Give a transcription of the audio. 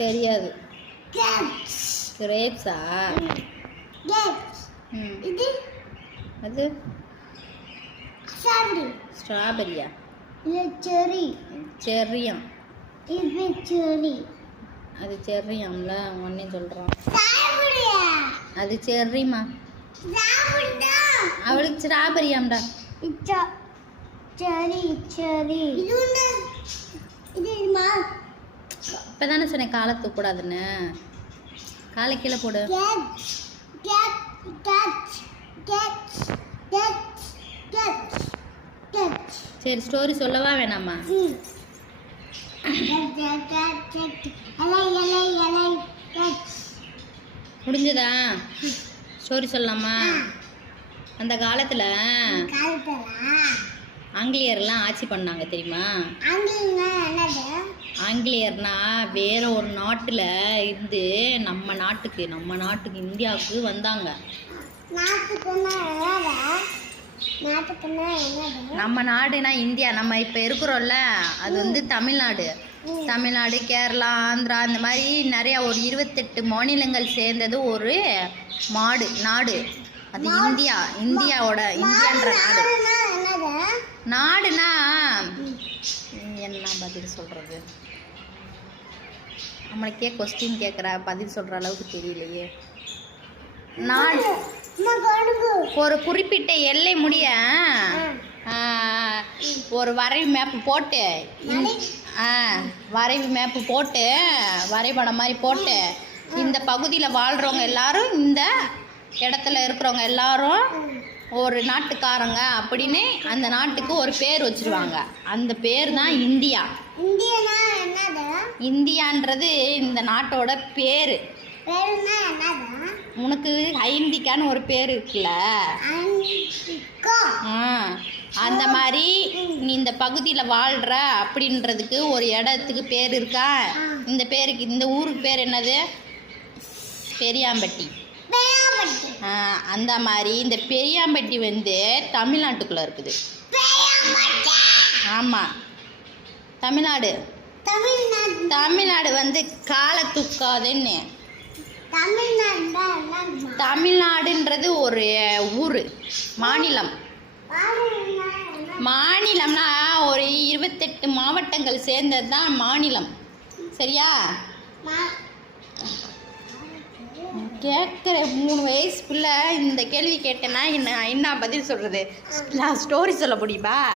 தெரியாது. கிரேப்ஸா? இது அது ஸ்ட்ராபெரியா? செர்ரியம். இது செர்ரி. அது செர்ரியாம்ல உடனே சொல்கிறான். அது செர்ரிமா. அவளுக்கு ஸ்ட்ராபெரியாம்டா. இப்போ தானே சொன்னேன் காலை தூக்கூடாதுன்னு. காலை கீழே போடு. சரி, ஸ்டோரி சொல்லவா வேணாமா? முடிஞ்சதா? ஸ்டோரி சொல்லலாமா? அந்த காலத்தில் ஆங்கிலேயர்லாம் ஆட்சி பண்ணாங்க தெரியுமா? ஆங்கிலேயர்னா வேற ஒரு நாட்டில் இருந்து நம்ம நாட்டுக்கு இந்தியாவுக்கு வந்தாங்க. நம்ம நாடுனா இந்தியா. நம்ம இப்போ இருக்கிறோம்ல அது வந்து தமிழ்நாடு, கேரளா, ஆந்திரா, இந்த மாதிரி நிறையா ஒரு 28 மாநிலங்கள் சேர்ந்தது ஒரு நாடு. அது இந்தியான்ற நாடுனா என்ன பதில் சொல்கிறது? நம்மளுக்கே கொஸ்டின் கேட்குற பதில் சொல்கிற அளவுக்கு தெரியலையே. நாடு ஒரு குறிப்பிட்ட எல்லை முடிய ஒரு வரைவு மேப்பு போட்டு வரைபடம் மாதிரி போட்டு இந்த பகுதியில் வாழ்கிறவங்க எல்லாரும், இந்த இடத்துல இருக்கிறவங்க எல்லாரும் ஒரு நாட்டுக்காரங்க அப்படின்னு அந்த நாட்டுக்கு ஒரு பேர் வச்சிருவாங்க. அந்த பேர் தான் இந்தியா. இந்தியான்றது இந்த நாட்டோட பேர். உனக்கு ஐந்திக்கான்னு ஒரு பேர் இருக்குல்ல, அந்த மாதிரி நீ இந்த பகுதியில் வாழ்கிற அப்படின்றதுக்கு ஒரு இடத்துக்கு பேர் இருக்கா? இந்த ஊருக்கு பேர் என்னது? பெரியாம்பட்டி. அந்த மாதிரி இந்த பெரியாம்பட்டி வந்து தமிழ்நாட்டுக்குள்ளே இருக்குது. ஆமாம், தமிழ்நாடு வந்து காலை தூக்காதுன்னு. தமிழ்நாடுன்றது ஒரு ஊர், மாநிலம்னா ஒரு 28 மாவட்டங்கள் சேர்ந்தது தான் மாநிலம். சரியா? கேட்குற 3 வயசு பிள்ளை இந்த கேள்வி கேட்டேன்னா என்ன பதில் சொல்கிறது? நான் ஸ்டோரி சொல்ல முடியுமா?